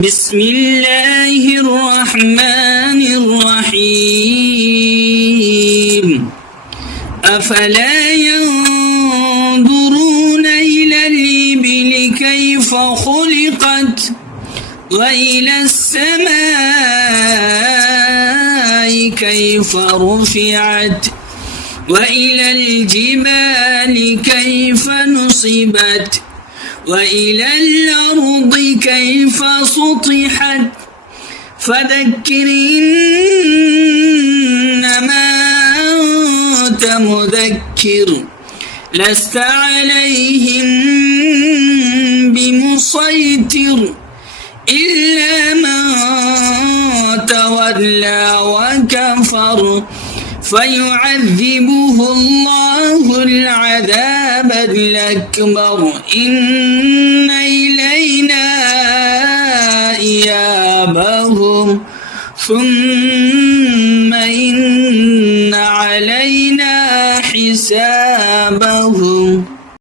بسم الله الرحمن الرحيم أفلا ينظرون إلى الإبل كيف خلقت وإلى السماء كيف رفعت وإلى الجبال كيف نصبت وإلى الأرض كيف سطحت فذكر إنما أنت مذكر لست عليهم بمسيطر إلا من تولى وكفر فيعذبه الله العذاب الأكبر إن إلينا إيابهم ثم إن علينا حسابهم.